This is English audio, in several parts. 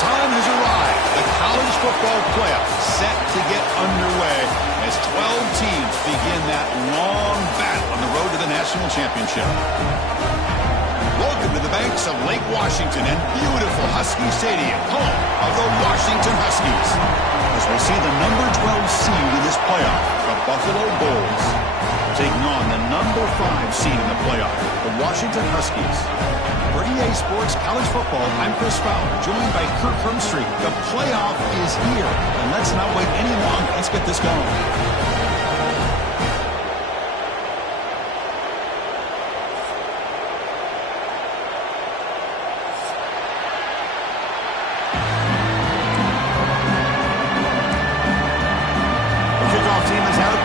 time has arrived. The college football playoffs set to get underway as 12 teams begin that long battle on the road to the national championship. Welcome to the banks of Lake Washington and beautiful Husky Stadium, home of the Washington Huskies. As we see the number 12 seed in this playoff, the Buffalo Bulls, taking on the number 5 seed in the playoff, the Washington Huskies. For EA Sports College Football, I'm Chris Fowler, joined by Kirk Hermstreet. The playoff is here, and let's not wait any longer. Let's get this going. Team is out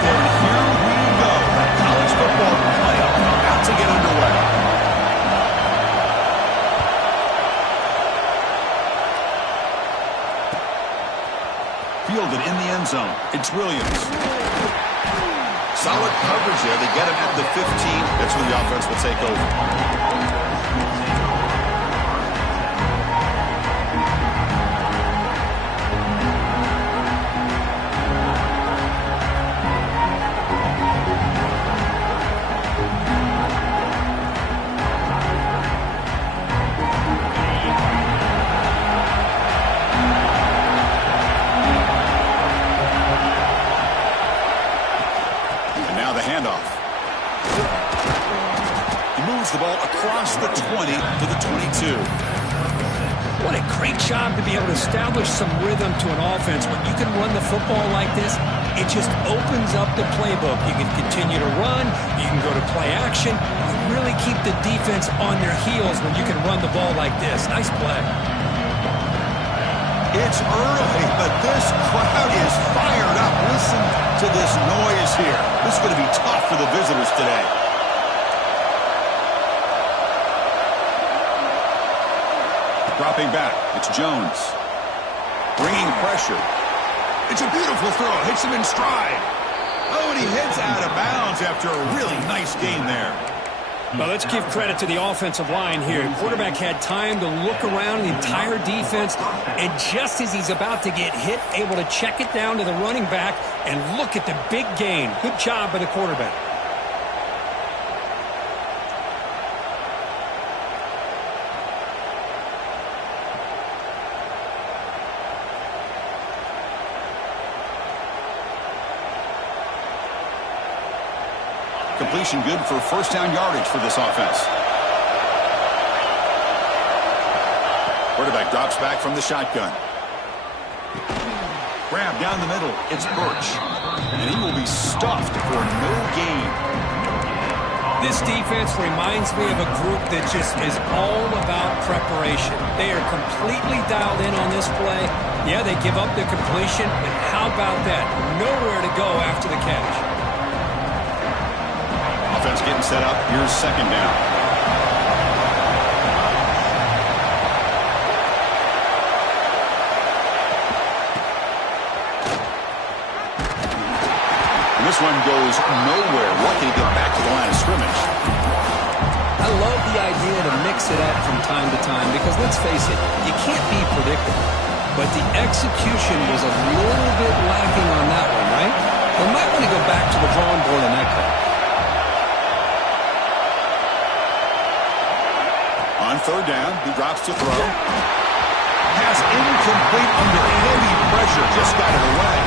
end zone. It's Williams. Solid coverage there. They get him at the 15. That's where the offense will take over. The ball across the 20 to the 22. What a great job to be able to establish some rhythm to an offense. When you can run the football like this, it just opens up the playbook. You can continue to run. You can go to play action. You really keep the defense on their heels when you can run the ball like this. Nice play. It's early, but this crowd is fired up. Listen to this noise here. This is going to be tough for the visitors today. Dropping back, it's Jones. Bringing pressure. It's a beautiful throw. Hits him in stride. Oh, and he heads out of bounds after a really nice gain there. Well, let's give credit to the offensive line here. The quarterback had time to look around the entire defense, and just as he's about to get hit, able to check it down to the running back, and look at the big gain. Good job by the quarterback. Completion good for first down yardage for this offense. Quarterback drops back from the shotgun. Grab down the middle. It's Birch. And he will be stuffed for no gain. This defense reminds me of a group that just is all about preparation. They are completely dialed in on this play. Yeah, they give up the completion, but how about that? Nowhere to go after the catch. Offense getting set up. Here's second down. And this one goes nowhere. Lucky to get back to the line of scrimmage. I love the idea to mix it up from time to time because, let's face it, you can't be predictable. But the execution was a little bit lacking on that one, right? They might want to go back to the drawing board on that call. On third down, he drops to throw. Pass incomplete under heavy pressure. Just got it away.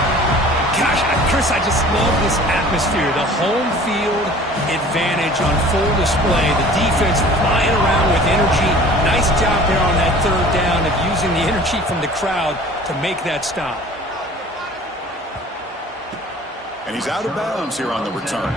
Gosh, Chris, I just love this atmosphere. The home field advantage on full display. The defense flying around with energy. Nice job there on that third down of using the energy from the crowd to make that stop. And he's out of bounds here on the return.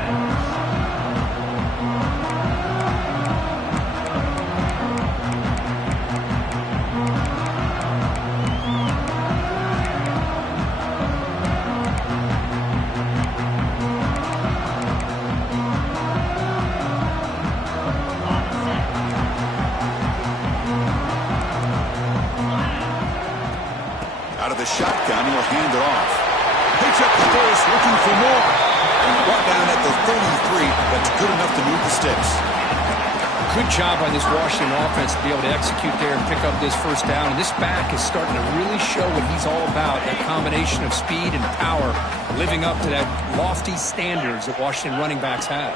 The shotgun, he'll hand it off. Picks up the pace, looking for more. Brought down at the 33. That's good enough to move the sticks. Good job by this Washington offense to be able to execute there and pick up this first down. And this back is starting to really show what he's all about. That combination of speed and power, living up to that lofty standards that Washington running backs have.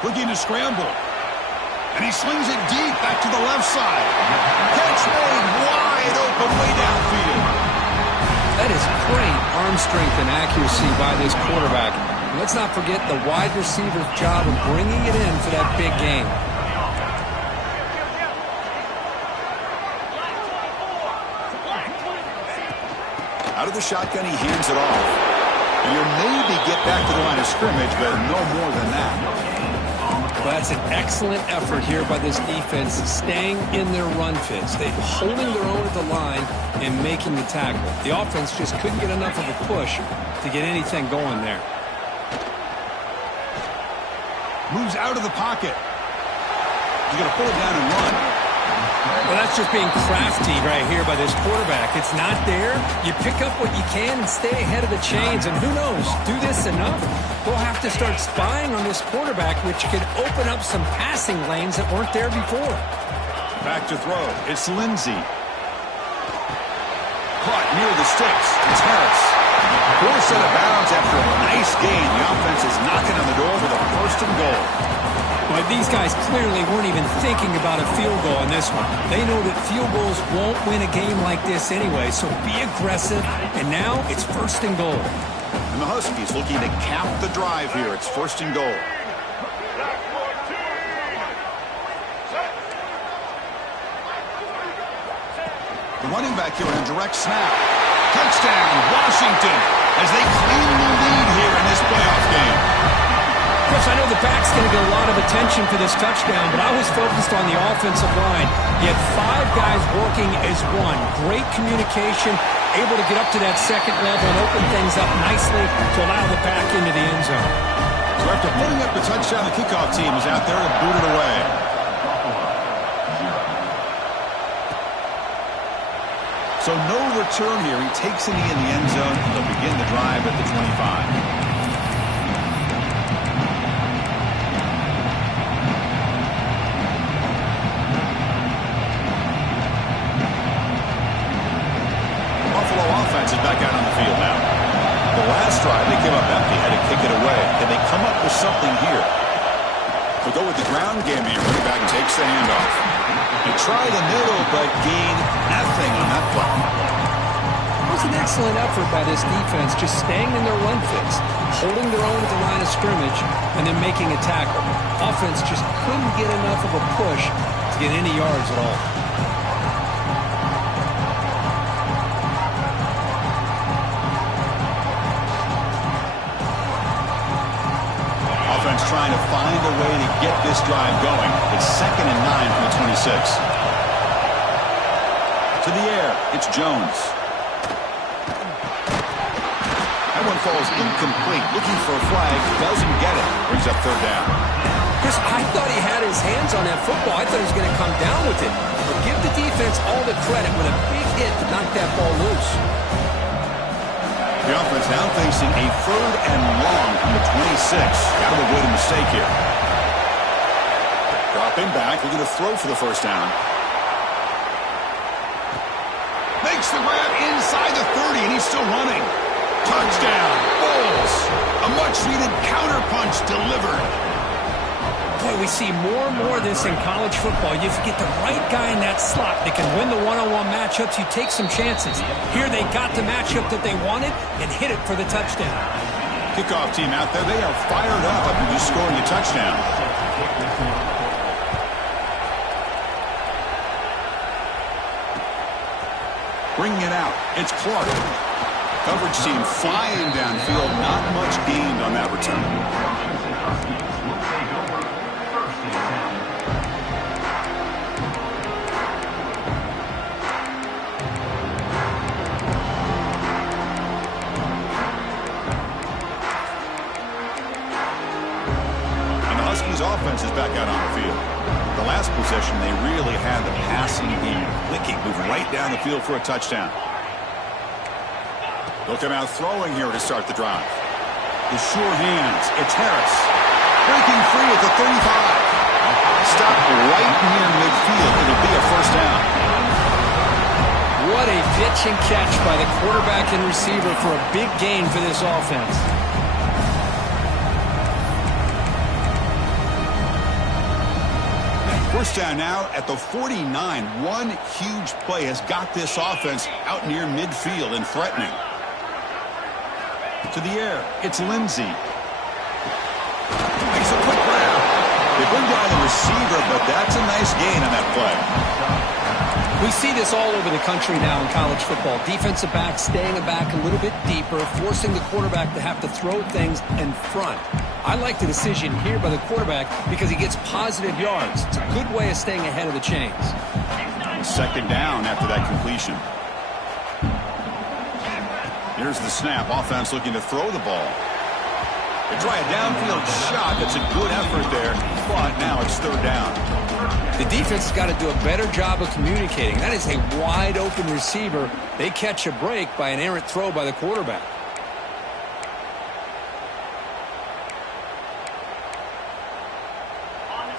Looking to scramble. And he slings it deep back to the left side. Catch made wide open way downfield. That is great arm strength and accuracy by this quarterback. And let's not forget the wide receiver's job of bringing it in for that big game. Out of the shotgun, he hands it off. And you'll maybe get back to the line of scrimmage, but no more than that. Well, that's an excellent effort here by this defense, staying in their run fits. They're holding their own at the line and making the tackle. The offense just couldn't get enough of a push to get anything going there. Moves out of the pocket. He's going to pull it down and run. Well, that's just being crafty right here by this quarterback. It's not there. You pick up what you can and stay ahead of the chains. And who knows, do this enough, they'll have to start spying on this quarterback, which could open up some passing lanes that weren't there before. Back to throw. It's Lindsey. Caught near the sticks. It's Harris. Forced out of bounds after a nice gain. The offense is knocking on the door with a first and goal. But these guys clearly weren't even thinking about a field goal in this one. They know that field goals won't win a game like this anyway, so be aggressive. And now it's first and goal. And the Huskies looking to cap the drive here. It's first and goal. The running back here in a direct snap. Touchdown, Washington, as they claim the lead here in this playoff game. Chris, I know the back's going to get a lot of attention for this touchdown, but I was focused on the offensive line. You had 5 guys working as one. Great communication, able to get up to that second level and open things up nicely to allow the back into the end zone. So after putting up the touchdown, the kickoff team is out there to boot it away. So no return here. He takes a knee in the end zone, and they'll begin the drive at the 25. Offense is back out on the field now. The last drive, they came up empty, had to kick it away. Can they come up with something here? They'll go with the ground game here. Running back takes the handoff. They try the middle, but gain nothing on that play. It was an excellent effort by this defense, just staying in their run fits, holding their own at the line of scrimmage, and then making a tackle. Offense just couldn't get enough of a push to get any yards at all. Trying to find a way to get this drive going. It's 2nd and 9 from the 26. To the air, it's Jones. That one falls incomplete. Looking for a flag, doesn't get it. Brings up 3rd down. Chris, I thought he had his hands on that football. I thought he was going to come down with it. But give the defense all the credit with a big hit to knock that ball loose. The offense now facing a 3rd and long from the 26. Got to avoid a mistake here. Dropping back, looking to throw for the first down. Makes the grab inside the 30, and he's still running. Touchdown, Bulls. A much-needed counterpunch delivered. Boy, we see more and more of this in college football. You get the right guy in that slot that can win the one-on-one matchups. You take some chances. Here they got the matchup that they wanted and hit it for the touchdown. Kickoff team out there. They are fired up after just scoring a touchdown. Bringing it out. It's Clark. Coverage team flying downfield. Not much gained on that return. Offense is back out on the field. The last possession, they really had the passing game clicking, move right down the field for a touchdown. They'll come out throwing here to start the drive. The sure hands. It's Harris. Breaking free at the 35. Stopped right near midfield. It'll be a first down. What a pitch and catch by the quarterback and receiver for a big gain for this offense. First down now at the 49. One huge play has got this offense out near midfield and threatening. To the air, it's Lindsey. Makes a quick grab. They bring down the receiver, but that's a nice gain on that play. We see this all over the country now in college football. Defensive backs staying back a little bit deeper, forcing the quarterback to have to throw things in front. I like the decision here by the quarterback because he gets positive yards. It's a good way of staying ahead of the chains. 2nd down after that completion. Here's the snap. Offense looking to throw the ball. They try a downfield shot. That's a good effort there, but now it's third down. The defense has got to do a better job of communicating. That is a wide-open receiver. They catch a break by an errant throw by the quarterback.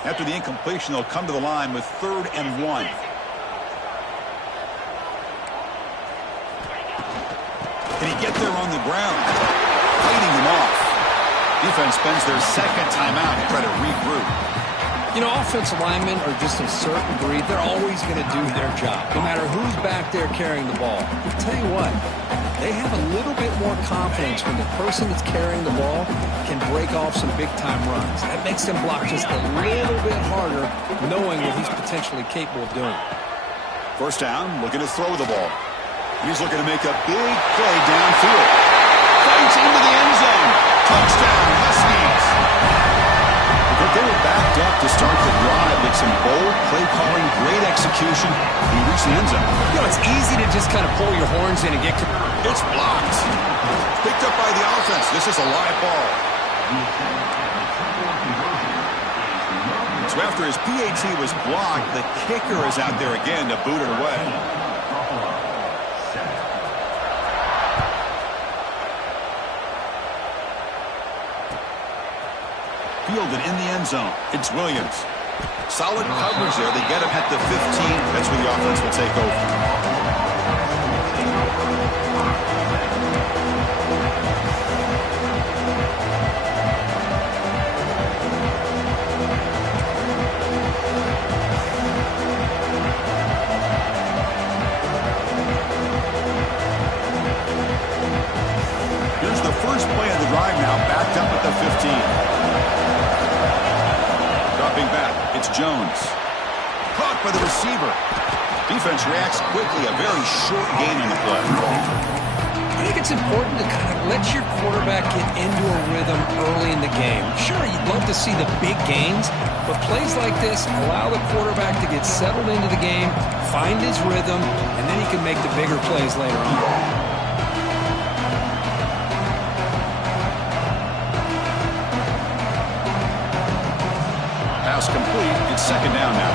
After the incompletion, they'll come to the line with 3rd and 1. Can he get there on the ground? Fighting him off. Defense spends their second timeout to try to regroup. You know, offensive linemen are just a certain breed. They're always going to do their job, no matter who's back there carrying the ball. But tell you what, they have a little bit more confidence when the person that's carrying the ball can break off some big-time runs. That makes them block just a little bit harder, knowing what he's potentially capable of doing. First down, looking to throw the ball. He's looking to make a big play downfield. Fights into the end zone. Touchdown, Huskies. But they were backed up to start the drive with some bold play calling, great execution. He reached the end zone. You know, it's easy to just kind of pull your horns in and get... It's blocked. Picked up by the offense. This is a live ball. So after his PAT was blocked, the kicker is out there again to boot it away. Fielded in the end zone. It's Williams. Solid coverage there. They get him at the 15. That's where the offense will take over. Here's the first play of the drive now, backed up at the 15. Dropping back, it's Jones. Caught by the receiver. Defense reacts quickly, a very short gain on the play. I think it's important to kind of let your quarterback get into a rhythm early in the game. Sure, you'd love to see the big gains, but plays like this allow the quarterback to get settled into the game, find his rhythm, and then he can make the bigger plays later on. Complete. It's second down now.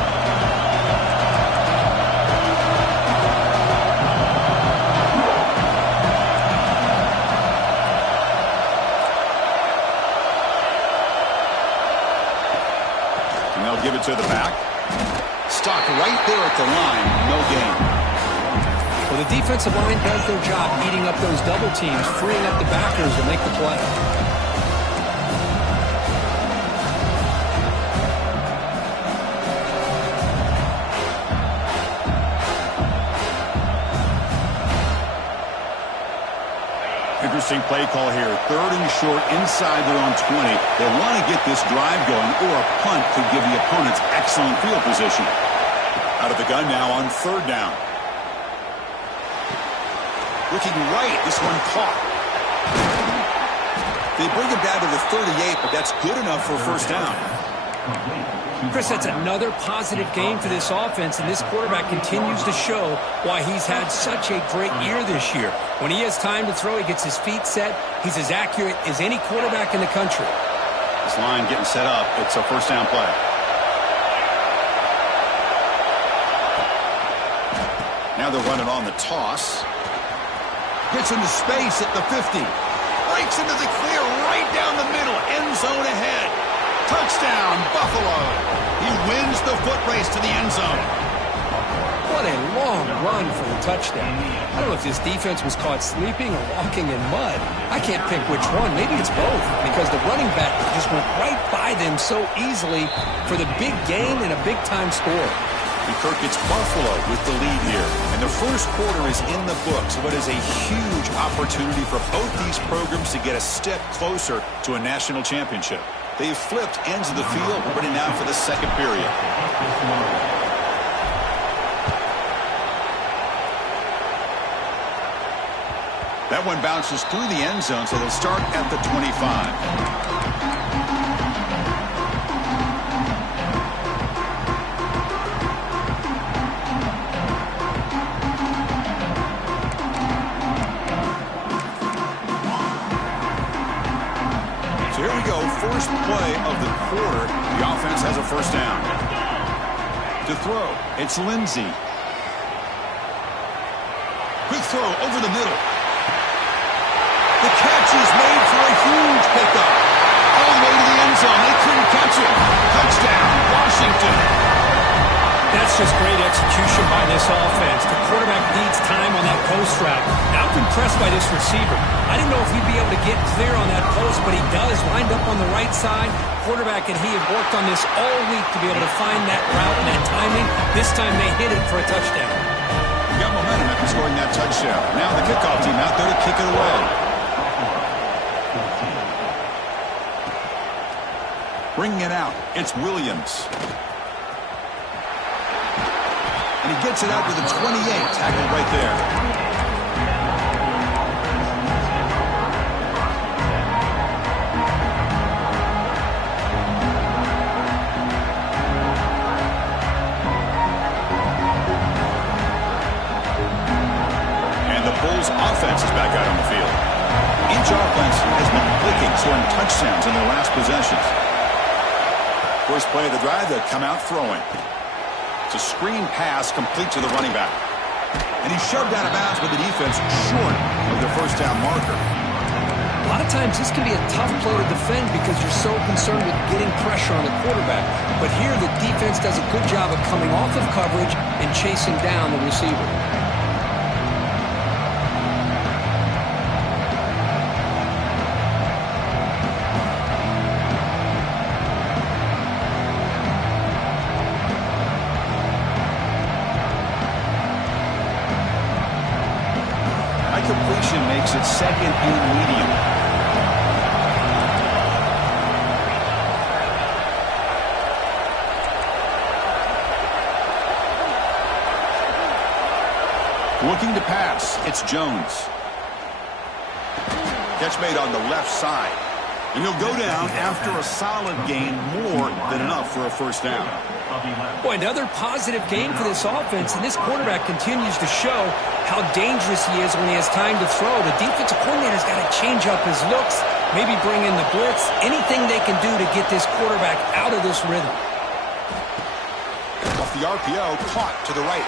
And they'll give it to the back. Stopped right there at the line. No gain. Well, the defensive line does their job eating up those double teams, freeing up the backers to make the play. Interesting play call here. 3rd and short inside their own 20. They want to get this drive going, or a punt could give the opponents excellent field position. Out of the gun now on 3rd down. Looking right. This one caught. They bring him down to the 38, but that's good enough for a first down. Chris, that's another positive game for this offense, and this quarterback continues to show why he's had such a great year this year. When he has time to throw, he gets his feet set. He's as accurate as any quarterback in the country. This line getting set up. It's a first down play. Now they're running on the toss. Gets into space at the 50. Breaks into the clear right down the middle. End zone ahead. Touchdown, Buffalo. He wins the foot race to the end zone. What a long run for the touchdown. I don't know if this defense was caught sleeping or walking in mud. I can't pick which one. Maybe it's both, because the running back just went right by them so easily for the big gain and a big-time score. And Kirk, it's Buffalo with the lead here. And the first quarter is in the books. What is a huge opportunity for both these programs to get a step closer to a national championship. They've flipped ends of the field. We're ready now for the second period. That one bounces through the end zone, so they'll start at the 25. offense has a first down. To throw, it's Lindsey. Quick throw over the middle. The catch is made for a huge pickup. All the way to the end zone. They couldn't catch it. Touchdown, Washington. That's just great execution by this offense. The quarterback needs time on that post route. I'm impressed by this receiver. I didn't know if he'd be able to get clear on that post, but he does. Lined up on the right side. Quarterback and he have worked on this all week to be able to find that route and that timing. This time they hit it for a touchdown. Got momentum after scoring that touchdown. Now the kickoff team out there to kick it away. Bringing it out, it's Williams. And he gets it out to the 28, tackled right there. And the Bulls offense is back out on the field. Each offense has been clicking, scoring touchdowns in their last possessions. First play of the drive, they come out throwing. It's a screen pass complete to the running back. And he's shoved out of bounds with the defense short of the first down marker. A lot of times this can be a tough play to defend because you're so concerned with getting pressure on the quarterback. But here the defense does a good job of coming off of coverage and chasing down the receiver. Completion makes it second and medium. Looking to pass, it's Jones. Catch made on the left side. And he'll go down after a solid gain, more than enough for a first down. Boy, another positive game for this offense, and this quarterback continues to show how dangerous he is when he has time to throw. The defensive coordinator's got to change up his looks, maybe bring in the blitz, anything they can do to get this quarterback out of this rhythm. Off the RPO, caught to the right.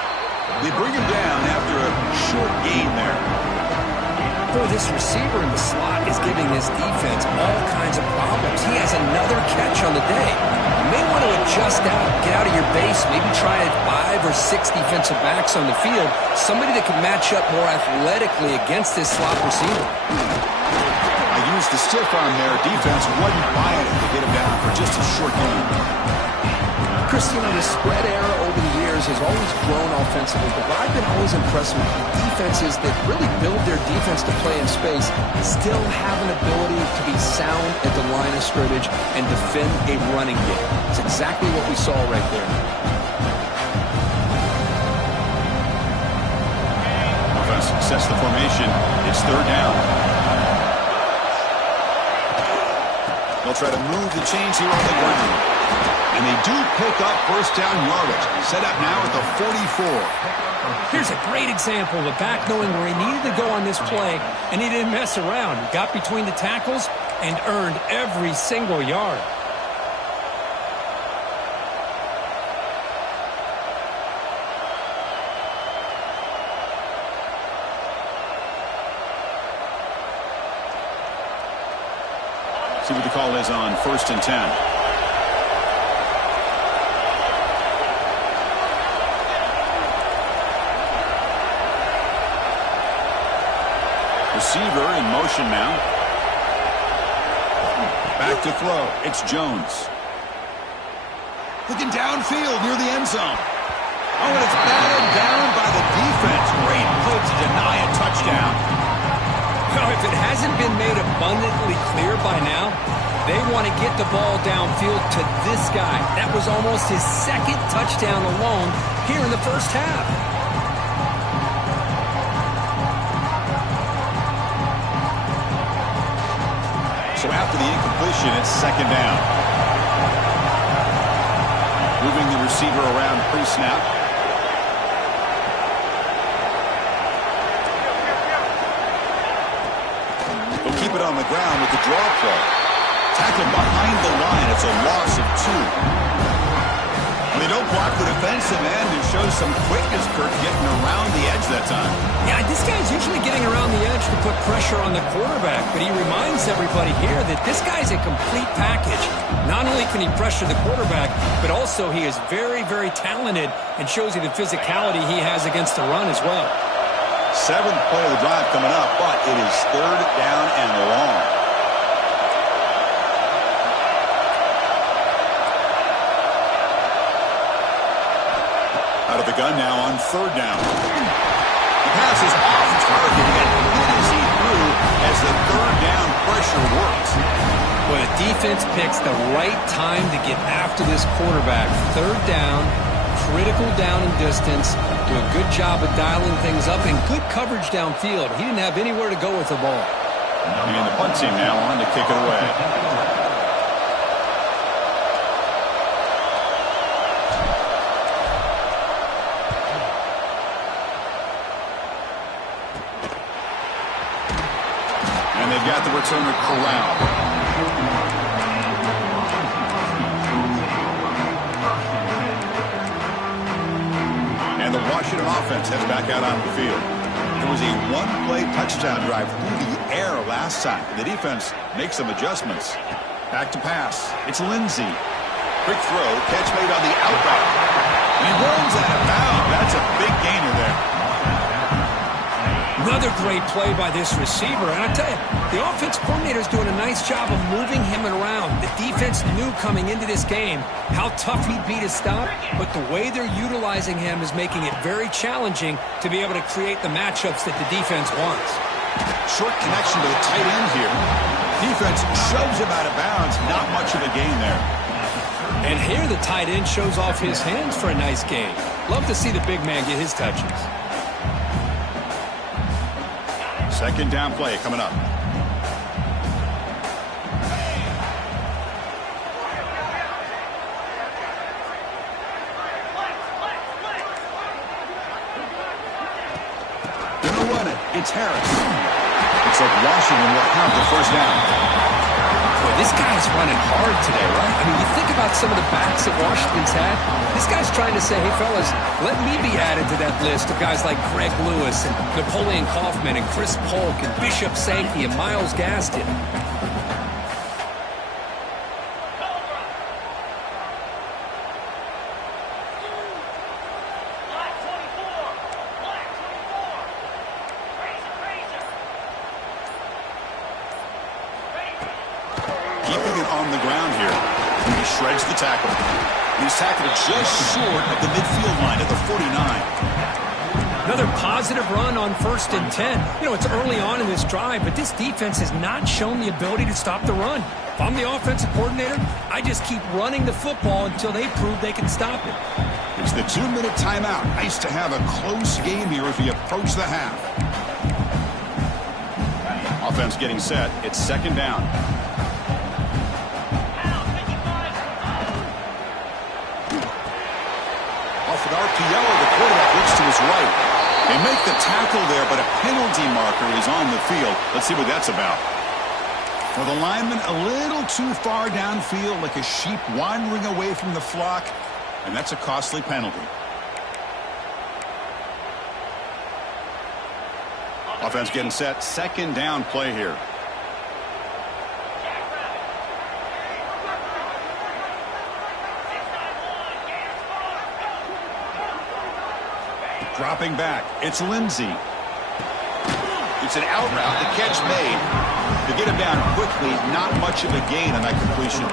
They bring him down after a short gain there. Boy, this receiver in the slot is giving this defense all kinds of problems. He has another catch on the day. You may want to adjust out, get out of your base, maybe try 5 or 6 defensive backs on the field, somebody that can match up more athletically against this slot receiver. I used the stiff arm there. Defense wasn't buying it to get him down for just a short gain. Christian, the spread era over the years has always grown offensively, but what I've been always impressed with defenses that really build their defense to play in space still have an ability to be sound at the line of scrimmage and defend a running game. It's exactly what we saw right there. Offense sets the formation. It's third down. They'll try to move the chains here on the ground. And they do pick up first down yardage. Set up now at the 44. Here's a great example. The back knowing where he needed to go on this play, and he didn't mess around. He got between the tackles and earned every single yard. See what the call is on 1st and 10. Receiver in motion now. Back to throw. It's Jones. Looking downfield near the end zone. Oh, and it's batted down by the defense. Great play to deny a touchdown. Well, if it hasn't been made abundantly clear by now, they want to get the ball downfield to this guy. That was almost his second touchdown alone here in the first half. So after the incompletion, it's second down. Moving the receiver around pre-snap. They'll keep it on the ground with the draw play. Tackled behind the line. It's a loss of 2. block the defensive end and shows some quickness, Kirk, getting around the edge that time. Yeah, this guy's usually getting around the edge to put pressure on the quarterback, but he reminds everybody here that this guy's a complete package. Not only can he pressure the quarterback, but also he is very, very talented and shows you the physicality he has against the run as well. 7th play of the drive coming up, but it is 3rd down and long. Out of the gun now on 3rd down. The pass is off target and hit as he threw as the 3rd down pressure works. Well, the defense picks the right time to get after this quarterback. 3rd down, critical down and distance. Do a good job of dialing things up and good coverage downfield. He didn't have anywhere to go with the ball. And the punt team now on to kick it away. And they've got the returner corralled. And the Washington offense heads back out on the field. There was a one-play touchdown drive through the air last time. The defense makes some adjustments. Back to pass. It's Lindsey. Quick throw. Catch made on the out route. And he rolls out of bounds. That's a big gainer there. Another great play by this receiver. And I tell you, the offense coordinator is doing a nice job of moving him around. The defense knew coming into this game how tough he'd be to stop, but the way they're utilizing him is making it very challenging to be able to create the matchups that the defense wants. Short connection to the tight end here. Defense shoves him out of bounds. Not much of a gain there. And here the tight end shows off his hands for a nice gain. Love to see the big man get his touches. 2nd down play coming up. Gonna run it. It's Harris. Looks like Washington will have the 1st down. Boy, this guy's running hard today, right? I mean, you think about some of the backs that Washington's had. This guy's trying to say, hey, fellas, let me be added to that list of guys like Greg Lewis and Napoleon Kaufman and Chris Polk and Bishop Sankey and Myles Gaston. Keeping it on the ground here. He shreds the tackle. He's tackled just short of the midfield line at the 49. Another positive run on 1st and 10. You know, it's early on in this drive, but this defense has not shown the ability to stop the run. If I'm the offensive coordinator, I just keep running the football until they prove they can stop it. It's the 2-minute timeout. Nice to have a close game here as we approach the half. Offense getting set. It's 2nd down. Off an RPO, the quarterback looks to his right. They make the tackle there, but a penalty marker is on the field. Let's see what that's about. Well, the lineman a little too far downfield, like a sheep wandering away from the flock, and that's a costly penalty. Offense getting set. 2nd down play here. Dropping back. It's Lindsey. It's an out route. The catch made. To get him down quickly, not much of a gain on that completion.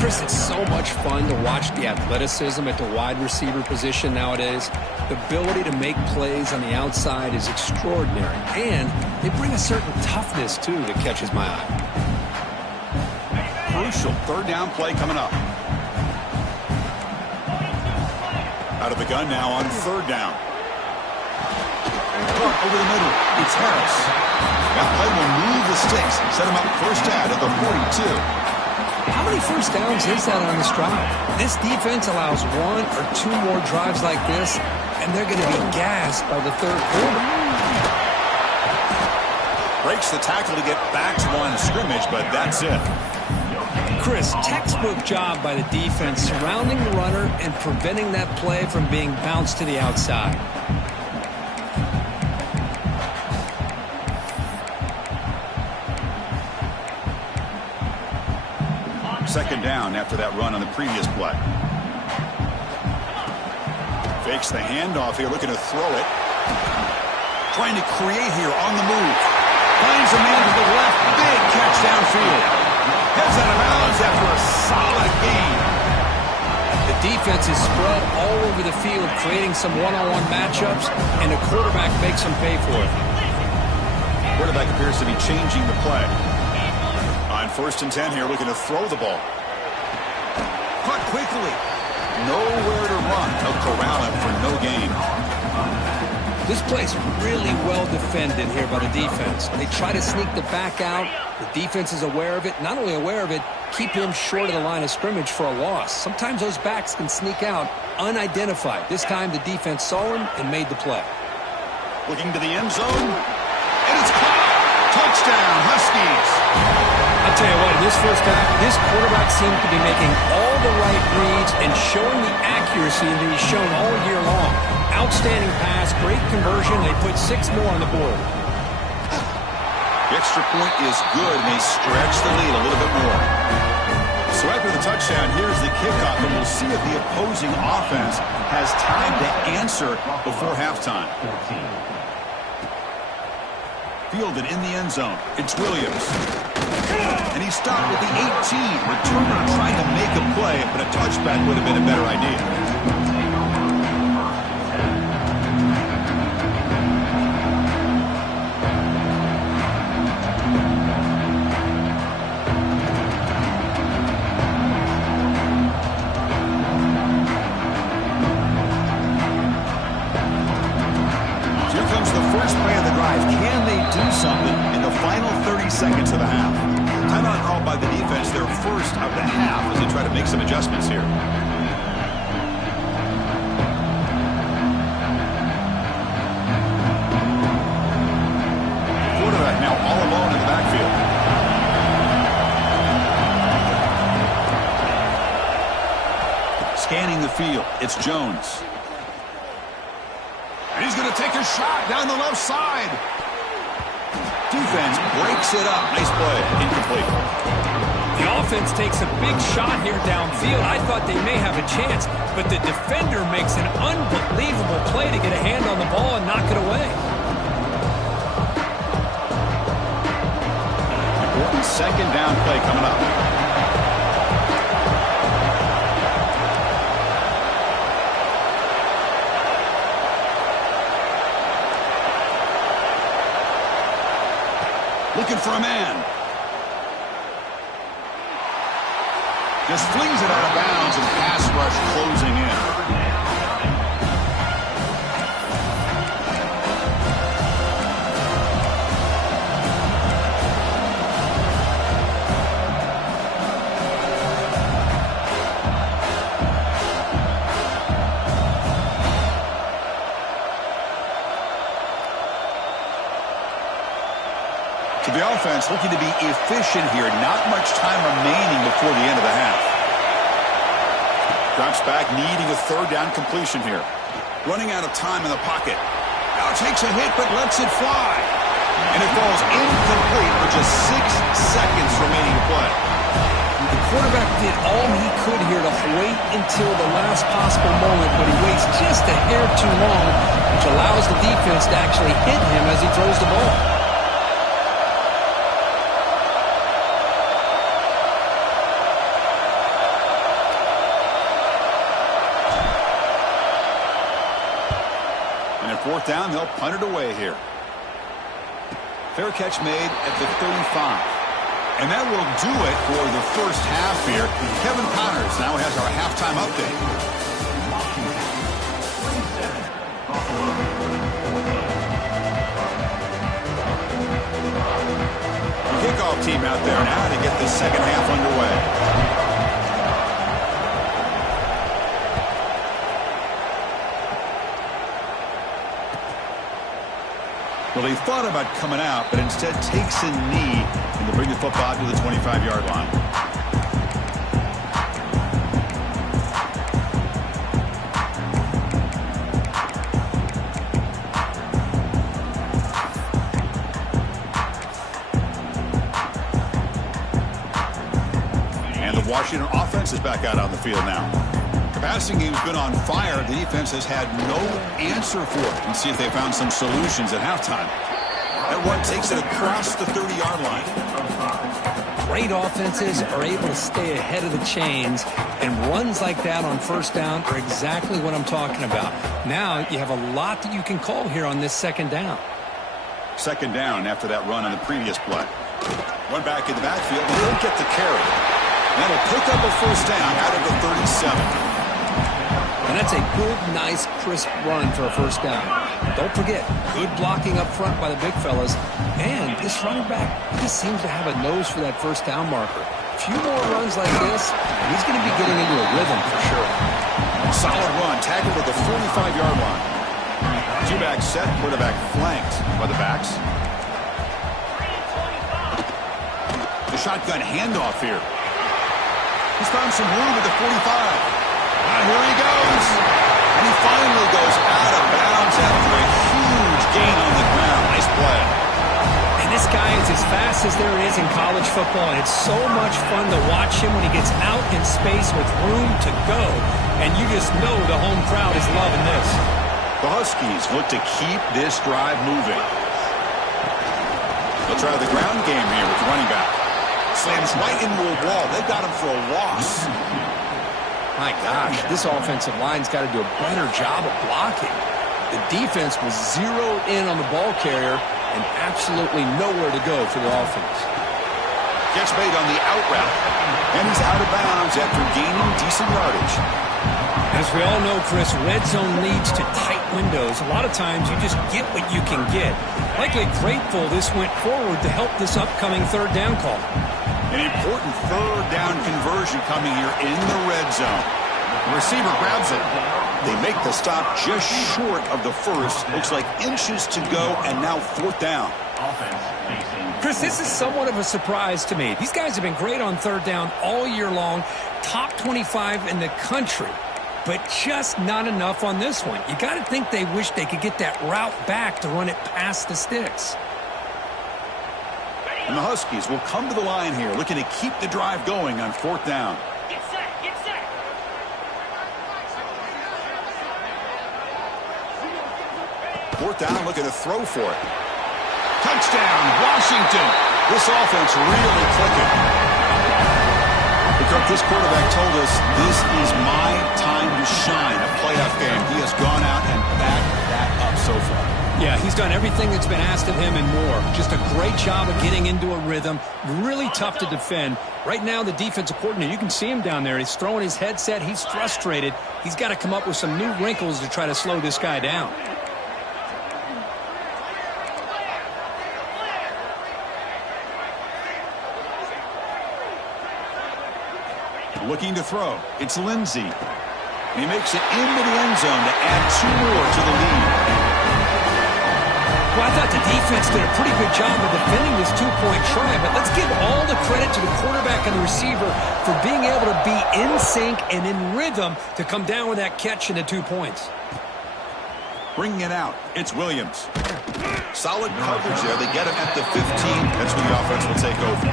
Chris, it's so much fun to watch the athleticism at the wide receiver position nowadays. The ability to make plays on the outside is extraordinary. And they bring a certain toughness, too, that catches my eye. Crucial 3rd down play coming up. Out of the gun now on 3rd down. Over the middle, it's Harris. That play will move the sticks. Set him up 1st down at the 42. How many 1st downs is that on this drive? This defense allows 1 or 2 more drives like this, and they're going to be gassed by the 3rd quarter. Breaks the tackle to get back to line of scrimmage, but that's it. Chris, textbook job by the defense surrounding the runner and preventing that play from being bounced to the outside. Second down after that run on the previous play. Fakes the handoff here, looking to throw it. Trying to create here on the move. Finds a man to the left. Big catch downfield. Heads out of bounds after a solid gain. The defense is spread all over the field, creating some one-on-one matchups, and the quarterback makes them pay for it. Quarterback appears to be changing the play. On 1st and 10 here, looking to throw the ball. Caught quickly. Nowhere to run. They'll corral him for no gain. This play's really well defended here by the defense. They try to sneak the back out. The defense is aware of it. Not only aware of it, keep him short of the line of scrimmage for a loss. Sometimes those backs can sneak out unidentified. This time the defense saw him and made the play. Looking to the end zone. And it's caught. Touchdown, Huskies. I'll tell you what, in this first half, this quarterback seemed to be making all the right reads and showing the accuracy that he's shown all year long. Outstanding pass, great conversion. They put 6 more on the board. The extra point is good, and they stretch the lead a little bit more. So after the touchdown, here's the kickoff, and we'll see if the opposing offense has time to answer before halftime. Fielded in the end zone. It's Williams. And he stopped with the 18. Returner trying to make a play, but a touchback would have been a better idea. Here comes the first play of the drive. Can they do something in the final 30 seconds of the half? Timeout called by the defense, their first of the half, as they try to make some adjustments here. Quarterback now all alone in the backfield. Scanning the field, it's Jones. And he's going to take a shot down the left side. Defense breaks it up. Nice play. Incomplete. The offense takes a big shot here downfield. I thought they may have a chance, but the defender makes an unbelievable play to get a hand on the ball and knock it away. Important second down play coming up. Looking for a man. Just flings it out of bounds and pass rush closing in. The offense looking to be efficient here. Not much time remaining before the end of the half. Drops back, needing a third down completion here. Running out of time in the pocket. Now takes a hit, but lets it fly. And it falls incomplete with just 6 seconds remaining to play. The quarterback did all he could here to wait until the last possible moment, but he waits just a hair too long, which allows the defense to actually hit him as he throws the ball. Fourth down, they'll punt it away here. Fair catch made at the 35. And that will do it for the first half here. Kevin Connors now has our halftime update. The kickoff team out there now to get the second half underway. Well, he thought about coming out, but instead takes a knee and to bring the football to the 25-yard line. offense is back out on the field now. The passing game's been on fire. The defense has had no answer for it. Let's see if they found some solutions at halftime. That run takes it across the 30-yard line. Great offenses are able to stay ahead of the chains, and runs like that on first down are exactly what I'm talking about. Now you have a lot that you can call here on this second down. Second down after that run on the previous play. One back in the backfield, and he'll get the carry. That'll pick up a first down out of the 37. And that's a good, nice, crisp run for a first down. Don't forget, good blocking up front by the big fellas. And this running back just seems to have a nose for that first down marker. A few more runs like this, he's going to be getting into a rhythm for sure. Solid run, tackled at the 45-yard line. Two-back set, quarterback flanked by the backs. The shotgun handoff here. He's found some room at the 45. Here he goes. And he finally goes out of bounds after a huge gain on the ground. Nice play. And this guy is as fast as there is in college football, and it's so much fun to watch him when he gets out in space with room to go. And you just know the home crowd is loving this. The Huskies look to keep this drive moving. They'll try the ground game here with the running back. Slams right into a wall. They've got him for a loss. My gosh, this offensive line's got to do a better job of blocking. The defense was zeroed in on the ball carrier and absolutely nowhere to go for the offense. Gets made on the out route. And he's out of bounds after gaining decent yardage. As we all know, Chris, red zone leads to tight windows. A lot of times you just get what you can get. Likely grateful this went forward to help this upcoming third down call. An important third down conversion coming here in the red zone. The receiver grabs it. They make the stop just short of the first. Looks like inches to go, and now fourth down. Chris, this is somewhat of a surprise to me. These guys have been great on third down all year long. Top 25 in the country. But just not enough on this one. You got to think they wish they could get that route back to run it past the sticks. And the Huskies will come to the line here, looking to keep the drive going on fourth down. Get set, get set. Fourth down, looking to throw for it. Touchdown, Washington. This offense really clicking. Because this quarterback told us this is my time to shine. A playoff game. He has gone out and backed that up so far. Yeah, he's done everything that's been asked of him and more. Just a great job of getting into a rhythm. Really tough to defend. Right now, the defensive coordinator, you can see him down there. He's throwing his headset. He's frustrated. He's got to come up with some new wrinkles to try to slow this guy down. Looking to throw. It's Lindsey. He makes it into the end zone to add two more to the lead. Well, I thought the defense did a pretty good job of defending this two-point try, but let's give all the credit to the quarterback and the receiver for being able to be in sync and in rhythm to come down with that catch and the 2 points. Bringing it out, it's Williams. Solid coverage there. They get him at the 15. That's when the offense will take over.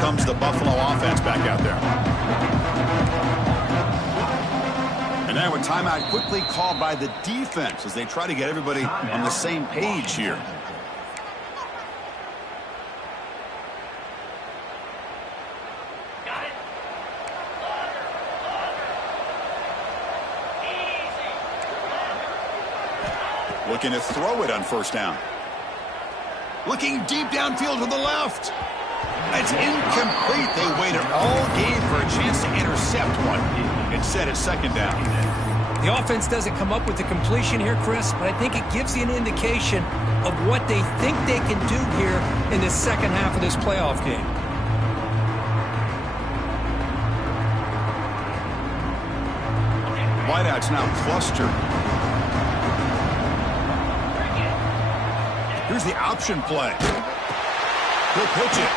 Comes the Buffalo offense back out there. And now a timeout quickly called by the defense as they try to get everybody on the same page here. Got it. Easy. Looking to throw it on first down. Looking deep downfield to the left. It's incomplete. They waited all game for a chance to intercept one. Instead, it's second down. The offense doesn't come up with the completion here, Chris, but I think it gives you an indication of what they think they can do here in the second half of this playoff game. Wideouts now clustered. Here's Here's the option play. He'll pitch it.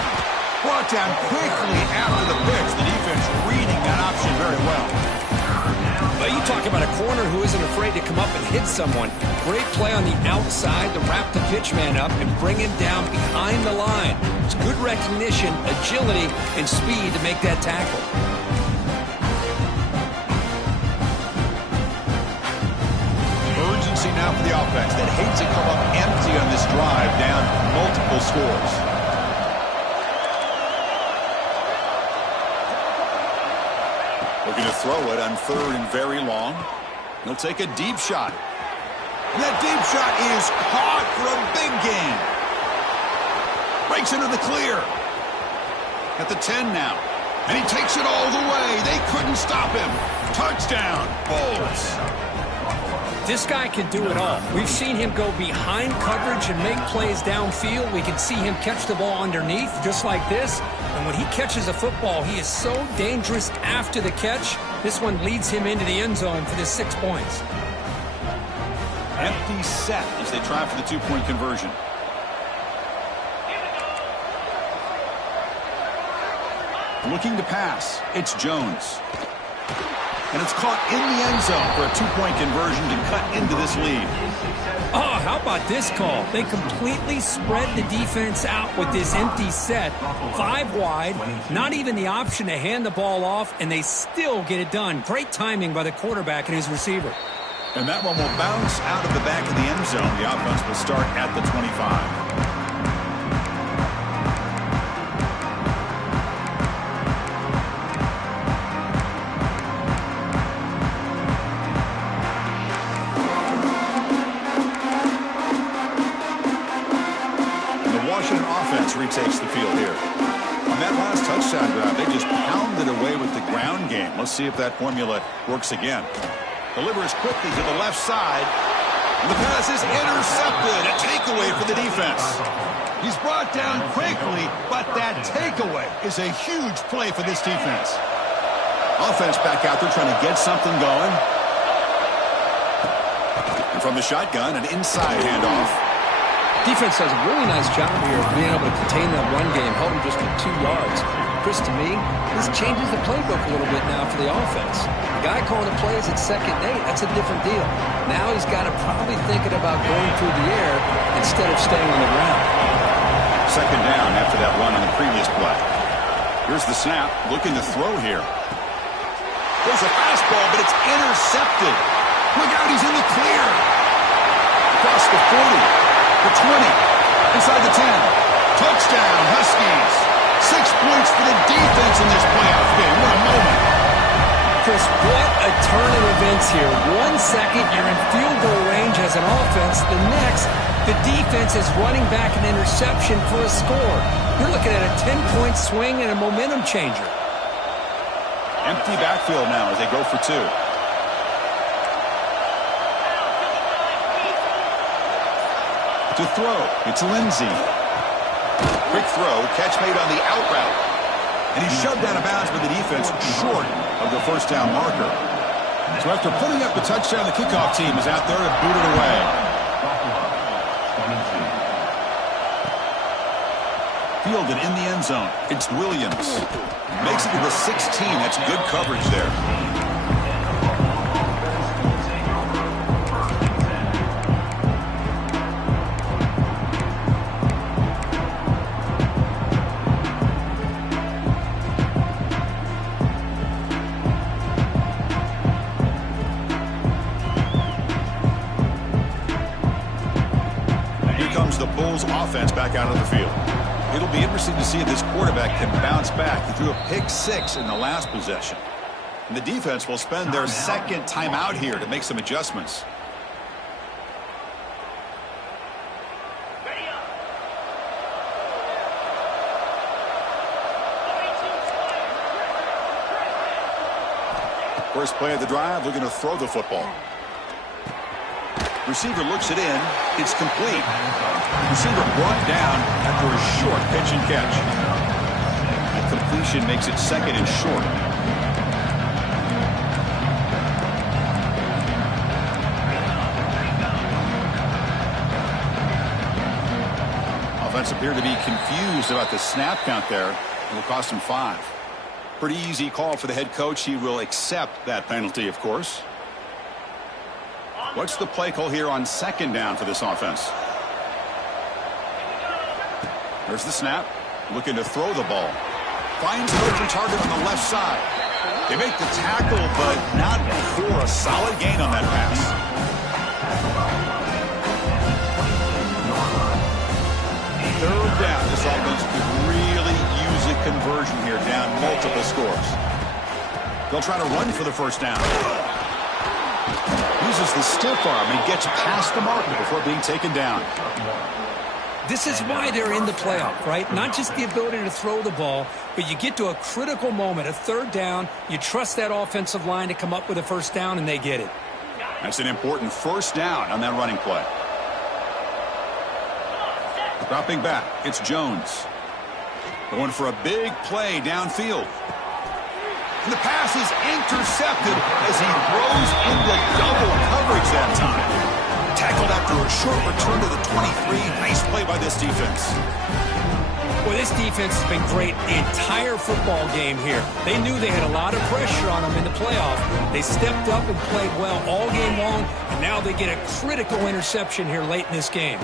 Brought down quickly after the pitch. The defense reading that option very well. Well, you talk about a corner who isn't afraid to come up and hit someone. Great play on the outside to wrap the pitch man up and bring him down behind the line. It's good recognition, agility, and speed to make that tackle. Urgency now for the offense that hates to come up empty on this drive, down multiple scores. Looking to throw it on 3rd and very long. He'll take a deep shot. And that deep shot is caught for a big gain. Breaks into the clear. At the 10 now. And he takes it all the way. They couldn't stop him. Touchdown, Bulls. This guy can do it all. We've seen him go behind coverage and make plays downfield. We can see him catch the ball underneath, just like this. And when he catches a football, he is so dangerous after the catch. This one leads him into the end zone for the 6 points. Empty set as they try for the 2-point conversion. Looking to pass. It's Jones. And it's caught in the end zone for a 2-point conversion to cut into this lead. Oh, how about this call? They completely spread the defense out with this empty set. 5 wide, not even the option to hand the ball off, and they still get it done. Great timing by the quarterback and his receiver. And that one will bounce out of the back of the end zone. The offense will start at the 25. Retakes the field here. On that last touchdown drive, they just pounded away with the ground game. Let's see if that formula works again. Delivers quickly to the left side. And the pass is intercepted. A takeaway for the defense. He's brought down quickly, but that takeaway is a huge play for this defense. Offense back out there trying to get something going. And from the shotgun, an inside handoff. Defense does a really nice job here of being able to contain that run game, held him just to 2 yards. Chris, to me, this changes the playbook a little bit now for the offense. The guy calling the plays at 2nd and 8, that's a different deal. Now he's got to probably thinking about going through the air instead of staying on the ground. 2nd down after that run on the previous play. Here's the snap, looking to throw here. There's a fastball, but it's intercepted. Look out, he's in the clear. Across the 40. The 20, inside the 10. Touchdown, Huskies. 6 points for the defense in this playoff game. What a moment. Chris, what a turn of events here. 1 second, you're in field goal range as an offense. The next, the defense is running back an interception for a score. You're looking at a 10-point swing and a momentum changer. Empty backfield now as they go for 2. To throw, it's Lindsey. Quick throw, catch made on the out route. And he's shoved out of bounds by the defense short of the 1st down marker. So after putting up the touchdown, the kickoff team is out there to boot it away. Fielded in the end zone. It's Williams. Makes it to the 16. That's good coverage there. The Bulls offense back out of the field. It'll be interesting to see if this quarterback can bounce back. He threw a pick-6 in the last possession. And the defense will spend their 2nd timeout here to make some adjustments. First play of the drive, looking to throw the football. Receiver looks it in. It's complete. Receiver brought down after a short pitch and catch. That completion makes it 2nd and short. Offense appeared to be confused about the snap count there. It will cost him 5. Pretty easy call for the head coach. He will accept that penalty, of course. What's the play call here on 2nd down for this offense? There's the snap. Looking to throw the ball. Finds an open target on the left side. They make the tackle, but not before a solid gain on that pass. Third down. This offense could really use a conversion here, down multiple scores. They'll try to run for the first down. Uses the stiff arm and gets past the marker before being taken down. This is why they're in the playoff, right? Not just the ability to throw the ball, but you get to a critical moment, a third down. You trust that offensive line to come up with a first down, and they get it. That's an important first down on that running play. Dropping back, it's Jones. Going for a big play downfield. And the pass is intercepted as he throws into double coverage that time. Tackled after a short return to the 23. Nice play by this defense. Well, this defense has been great the entire football game here. They knew they had a lot of pressure on them in the playoff. They stepped up and played well all game long, and now they get a critical interception here late in this game.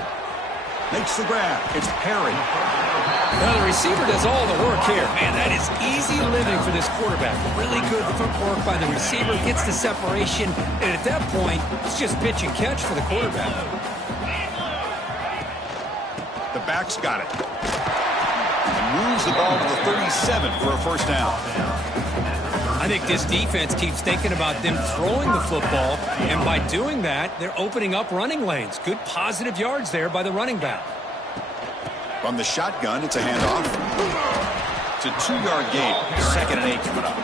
Makes the grab. It's Perry. Well, the receiver does all the work here. Man, that is easy living for this quarterback. Really good footwork by the receiver. Gets the separation. And at that point, it's just pitch and catch for the quarterback. The back's got it. And moves the ball to the 37 for a first down. I think this defense keeps thinking about them throwing the football. And by doing that, they're opening up running lanes. Good positive yards there by the running back. From the shotgun, it's a handoff. It's a 2-yard gain. 2nd and 8 coming up.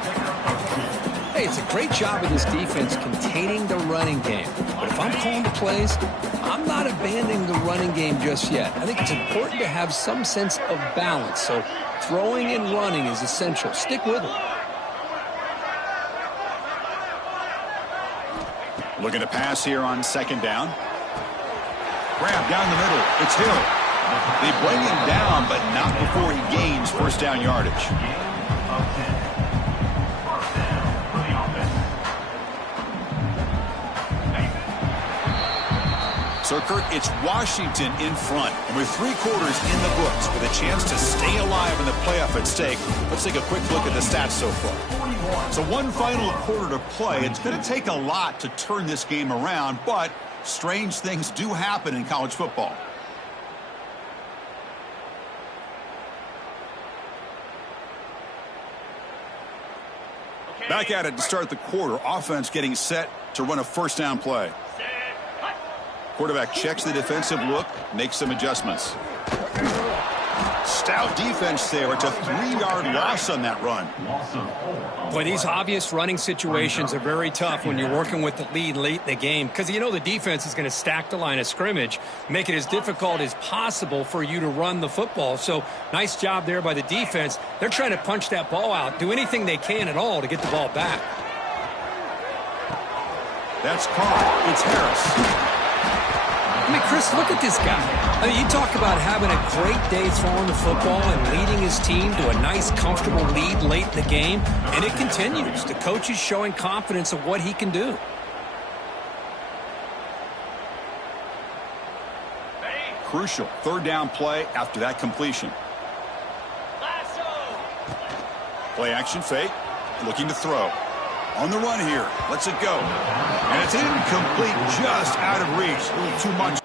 Hey, it's a great job of this defense containing the running game. But if I'm calling the plays, I'm not abandoning the running game just yet. I think it's important to have some sense of balance. So throwing and running is essential. Stick with it. Looking to pass here on 2nd down. Grab down the middle. It's Hill. They bring him down, but not before he gains first down yardage. So, Kurt, it's Washington in front. And with 3 quarters in the books, with a chance to stay alive in the playoff at stake, let's take a quick look at the stats so far. So one final quarter to play. It's going to take a lot to turn this game around, but strange things do happen in college football. Back at it to start the quarter. Offense getting set to run a first down play. Quarterback checks the defensive look, makes some adjustments. Stout defense there. It's a 3-yard loss on that run. Boy, these obvious running situations are very tough when you're working with the lead late in the game because you know the defense is going to stack the line of scrimmage, make it as difficult as possible for you to run the football. So nice job there by the defense. They're trying to punch that ball out, do anything they can at all to get the ball back. That's caught. It's Harris. I mean, Chris, look at this guy. I mean, you talk about having a great day throwing the football and leading his team to a nice, comfortable lead late in the game, and it continues. The coach is showing confidence of what he can do. Crucial 3rd down play after that completion. Play action fake, looking to throw. On the run here, lets it go. And it's incomplete, just out of reach. A little too much.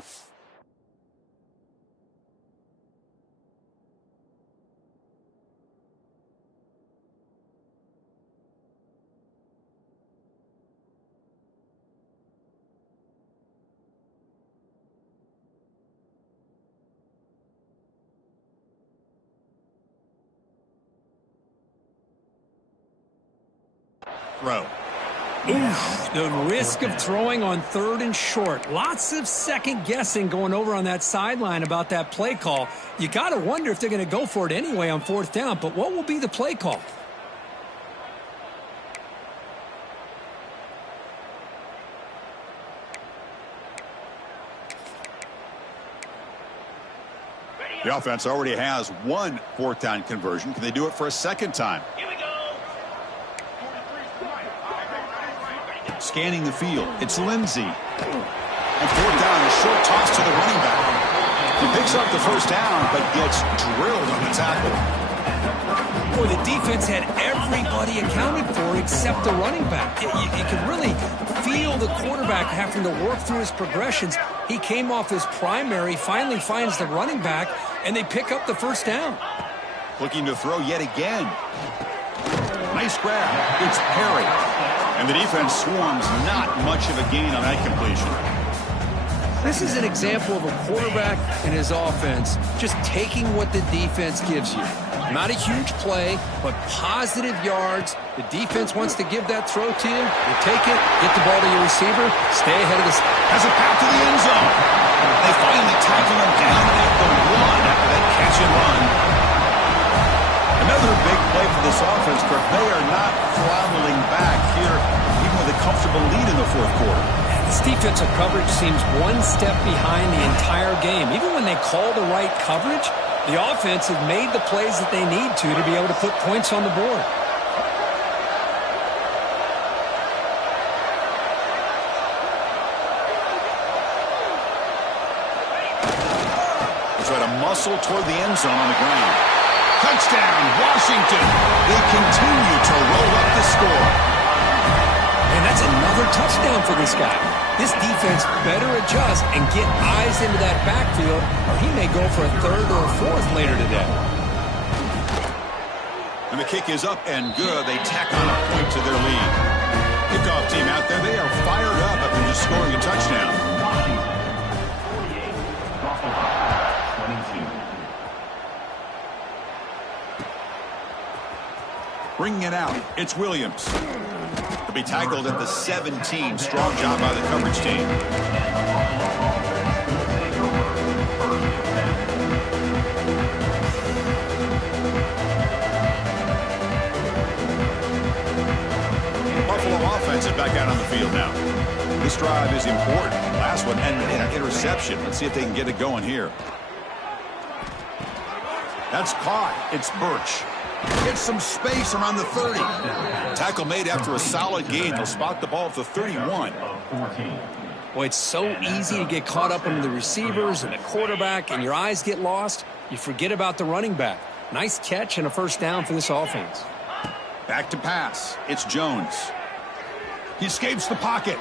Throw. Oof, the risk of throwing on 3rd and short. Lots of second guessing going over on that sideline about that play call. You got to wonder if they're going to go for it anyway on 4th down, but what will be the play call? The offense already has one fourth down conversion. Can they do it for a second time? Here we go. Scanning the field. It's Lindsey. And fourth down, a short toss to the running back. He picks up the first down, but gets drilled on the tackle. Boy, the defense had everybody accounted for except the running back. You could really feel the quarterback having to work through his progressions. He came off his primary, finally finds the running back, and they pick up the first down. Looking to throw yet again. Nice grab. It's Perry. And the defense swarms, not much of a gain on that completion. This is an example of a quarterback and his offense just taking what the defense gives you. Not a huge play, but positive yards. The defense wants to give that throw to you. You take it, get the ball to your receiver, stay ahead of the... Has a path to the end zone. They finally tackle him down at the one after that catch and run. Another big play for this offense, but they are not throttling back here, even with a comfortable lead in the fourth quarter. This defensive coverage seems one step behind the entire game. Even when they call the right coverage, the offense has made the plays that they need to be able to put points on the board. They try to muscle toward the end zone on the ground. Touchdown, Washington. They continue to roll up the score. And that's another touchdown for this guy. This defense better adjust and get eyes into that backfield, or he may go for a third or a fourth later today. And the kick is up and good. They tack on a point to their lead. Kickoff team out there, they are fired up after just scoring a touchdown. Bringing it out, it's Williams. To be tackled at the 17. Strong job by the coverage team. Buffalo offense is back out on the field now. This drive is important. Last one ended in an interception. Let's see if they can get it going here. That's caught. It's Birch. Gets some space around the 30. Tackle made after a solid gain. They'll spot the ball at the 31. Boy, it's so easy to get caught up into the receivers and the quarterback, and your eyes get lost. You forget about the running back. Nice catch and a first down for this offense. Back to pass. It's Jones. He escapes the pocket.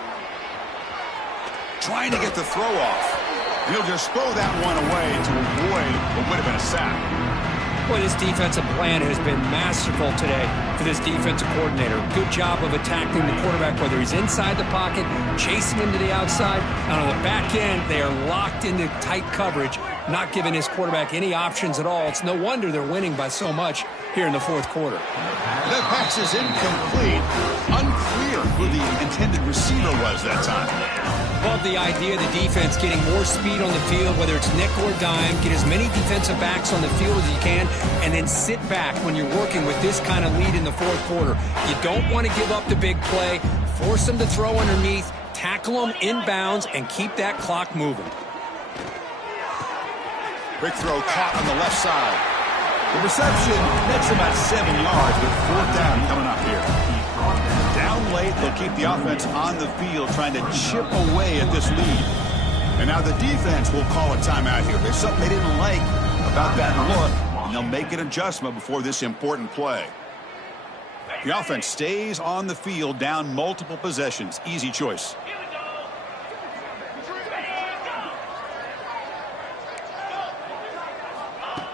Trying to get the throw off. He'll just throw that one away to avoid what would have been a sack. Boy, this defensive plan has been masterful today for this defensive coordinator. Good job of attacking the quarterback, whether he's inside the pocket, chasing him to the outside. And on the back end, they are locked into tight coverage, not giving his quarterback any options at all. It's no wonder they're winning by so much here in the fourth quarter. That pass is incomplete. Unclear who the intended receiver was that time. Love the idea of the defense getting more speed on the field, whether it's nickel or dime, get as many defensive backs on the field as you can, and then sit back when you're working with this kind of lead in the fourth quarter. You don't want to give up the big play, force them to throw underneath, tackle them inbounds, and keep that clock moving. Quick throw caught on the left side. The reception makes about 7 yards with fourth down coming up here. Down late, they'll keep the offense on the field trying to chip away at this lead. And now the defense will call a timeout here. There's something they didn't like about that look, and they'll make an adjustment before this important play. The offense stays on the field down multiple possessions. Easy choice.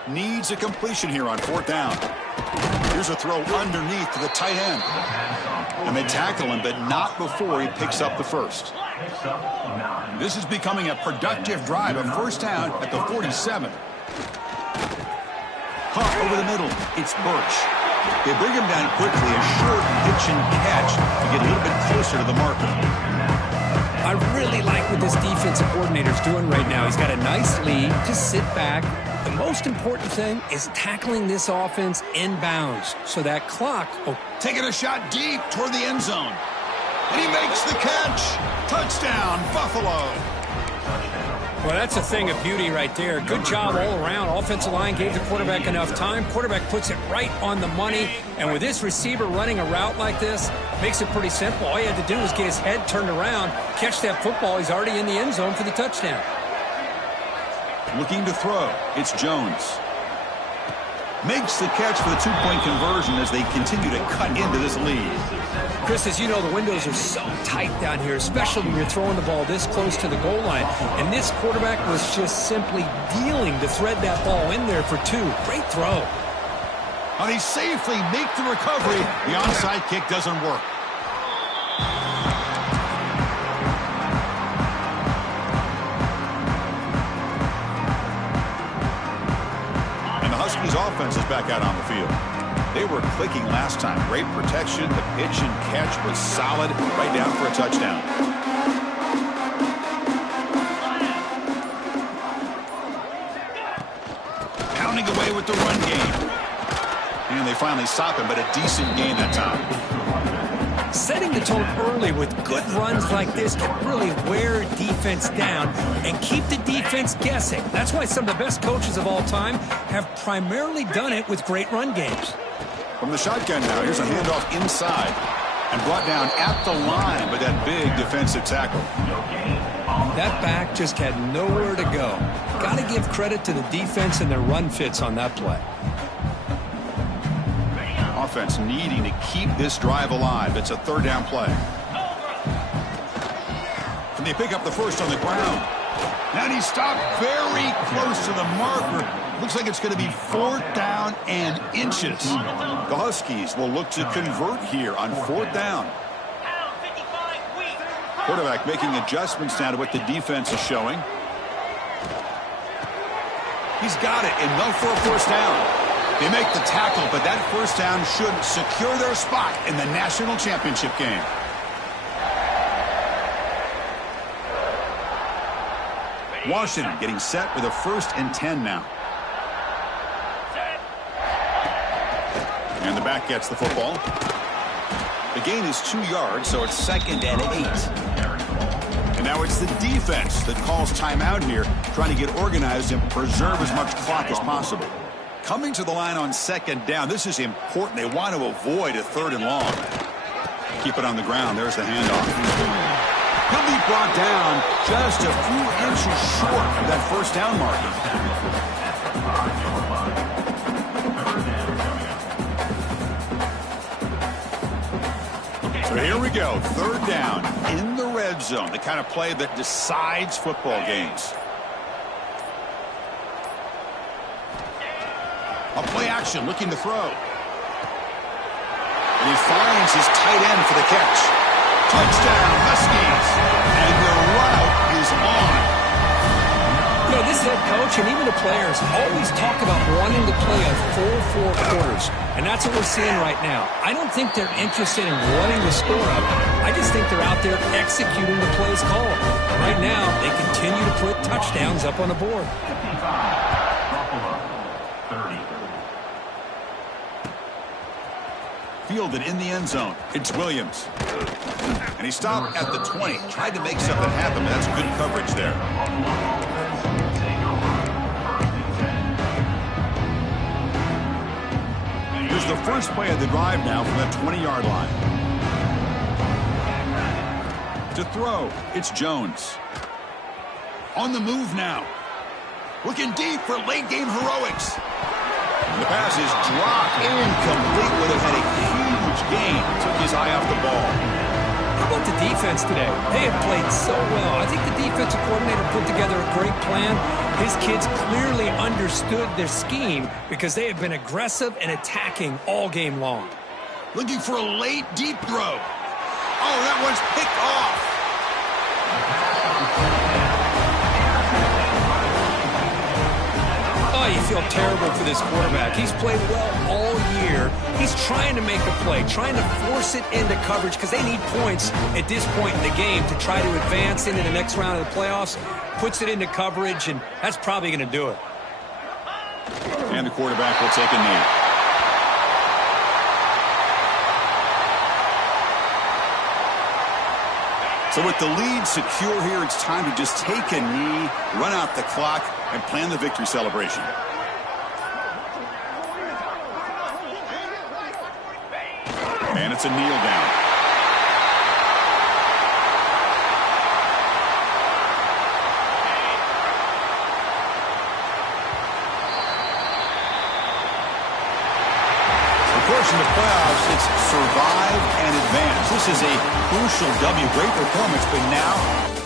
Needs a completion here on fourth down. Here's a throw underneath to the tight end. And they tackle him, but not before he picks up the first. This is becoming a productive drive. A first down at the 47. Caught over the middle. It's Birch. They bring him down quickly. A short pitch and catch to get a little bit closer to the marker. I really like what this defensive coordinator is doing right now. He's got a nice lead. Just sit back. The most important thing is tackling this offense inbounds. So that clock... Taking a shot deep toward the end zone. And he makes the catch. Touchdown, Buffalo. Well, that's a thing of beauty right there. Good job all around. Offensive line gave the quarterback enough time. Quarterback puts it right on the money. And with this receiver running a route like this, makes it pretty simple. All you had to do was get his head turned around, catch that football. He's already in the end zone for the touchdown. Looking to throw. It's Jones. Makes the catch for the two-point conversion as they continue to cut into this lead. Chris, as you know, the windows are so tight down here, especially when you're throwing the ball this close to the goal line. And this quarterback was just simply dealing to thread that ball in there for two. Great throw. And they safely make the recovery. The onside kick doesn't work. And the Huskies offense is back out on the field. They were clicking last time. Great protection. The pitch and catch was solid. Right down for a touchdown. Pounding away with the run game. And they finally stop him, but a decent gain that time. Setting the tone early with good runs like this can really wear defense down and keep the defense guessing. That's why some of the best coaches of all time have primarily done it with great run games. From the shotgun now, here's a handoff inside. And brought down at the line with that big defensive tackle. That back just had nowhere to go. Got to give credit to the defense and their run fits on that play. Offense needing to keep this drive alive. It's a third down play. Can they pick up the first on the ground? And he stopped very close to the marker. Looks like it's going to be 4th down and inches. The Huskies will look to convert here on 4th down. Quarterback making adjustments now to what the defense is showing. He's got it, enough for a first down. They make the tackle, but that first down should secure their spot in the national championship game. Washington getting set with a 1st and 10 now. And the back gets the football. The gain is 2 yards, so it's 2nd and 8. And now it's the defense that calls timeout here, trying to get organized and preserve as much clock as possible. Coming to the line on 2nd down, this is important. They want to avoid a 3rd and long. Keep it on the ground. There's the handoff. He'll be brought down just a few inches short of that first down marker. So here we go. 3rd down in the red zone. The kind of play that decides football games. A play action, looking to throw. And he finds his tight end for the catch. Touchdown, Huskies. And the route is on. You know, this head coach and even the players always talk about wanting to play a full 4 quarters. And that's what we're seeing right now. I don't think they're interested in wanting to score up. I just think they're out there executing the plays called. Right now, they continue to put touchdowns up on the board. Fielded in the end zone. It's Williams. And he stopped at the 20. Tried to make something happen, but that's good coverage there. Here's the first play of the drive now from that 20-yard line. To throw, it's Jones. On the move now. Looking deep for late-game heroics. The pass is dropped incomplete, but it had a huge gain. Took his eye off the ball. How about the defense today? They have played so well. I think the defensive coordinator put together a great plan. His kids clearly understood their scheme because they have been aggressive and attacking all game long. Looking for a late deep throw. Oh, that one's picked off. Oh, you feel terrible for this quarterback. He's played well all year. He's trying to make a play, trying to force it into coverage because they need points at this point in the game to try to advance into the next round of the playoffs. Puts it into coverage, and that's probably going to do it. And the quarterback will take a knee. So with the lead secure here, it's time to just take a knee, run out the clock, and plan the victory celebration. And it's a kneel down. Of course, in the playoffs, it's survive and advance. This is a crucial W. Great performance, but now